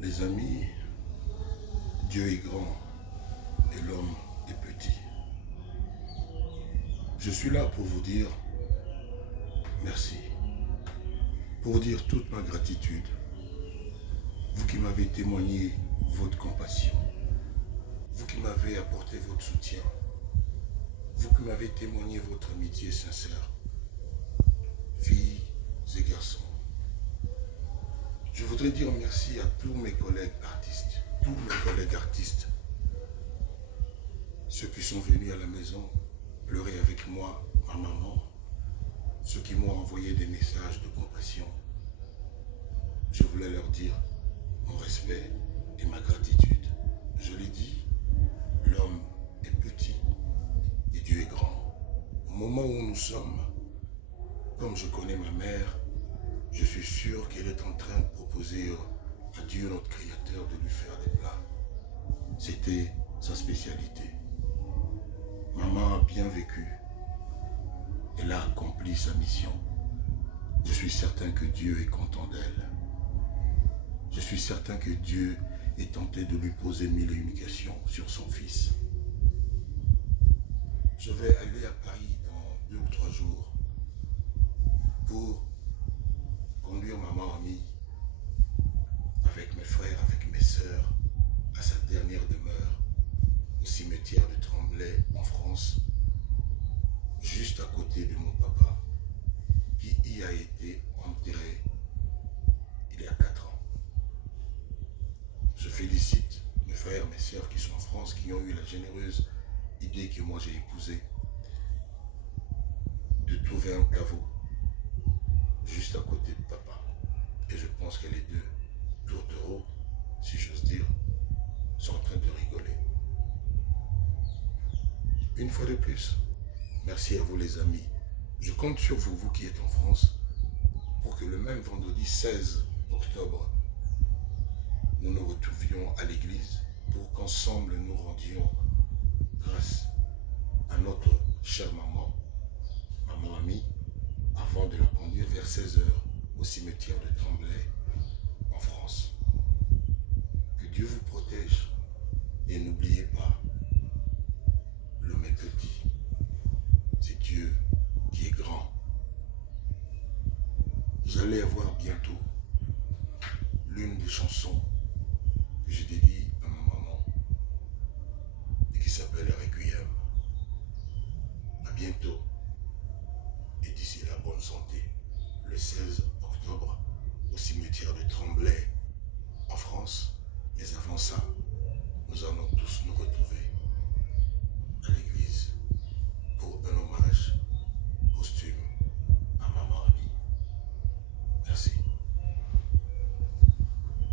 Les amis, Dieu est grand et l'homme est petit. Je suis là pour vous dire merci, pour vous dire toute ma gratitude. Vous qui m'avez témoigné votre compassion, vous qui m'avez apporté votre soutien, vous qui m'avez témoigné votre amitié sincère, filles et garçons. Je voudrais dire merci à tous mes collègues artistes, ceux qui sont venus à la maison pleurer avec moi, ma maman, ceux qui m'ont envoyé des messages de compassion. Je voulais leur dire mon respect et ma gratitude. Je l'ai dit, l'homme est petit et Dieu est grand. Au moment où nous sommes, comme je connais ma mère, je suis sûr qu'elle est en train de proposer à Dieu, notre Créateur, de lui faire des plats. C'était sa spécialité. Maman a bien vécu. Elle a accompli sa mission. Je suis certain que Dieu est content d'elle. Je suis certain que Dieu est tenté de lui poser 1000 et une questions sur son fils. Je vais aller à Paris dans 2 ou 3 jours pour conduire ma mamie avec mes frères, avec mes sœurs, à sa dernière demeure au cimetière de Tremblay en France, juste à côté de mon papa, qui y a été enterré il y a 4 ans. Je félicite mes frères, mes sœurs qui sont en France, qui ont eu la généreuse idée que moi j'ai épousée de trouver un caveau juste à côté de papa. Et je pense que les deux tourtereaux, si j'ose dire, sont en train de rigoler. Une fois de plus, merci à vous les amis. Je compte sur vous, vous qui êtes en France, pour que le même vendredi 16 octobre, nous nous retrouvions à l'église pour qu'ensemble nous rendions grâce à notre chère maman, maman amie, avant de la conduire vers 16 h au cimetière de Tremblay en France. Que Dieu vous protège et n'oubliez pas, l'homme est petit, c'est Dieu qui est grand. Vous allez avoir bientôt l'une des chansons que j'ai dédiée à ma maman et qui s'appelle Requiem. À bientôt et d'ici la bonne santé, le 16 octobre au cimetière de Tremblay en France. Mais avant ça, nous allons tous nous retrouver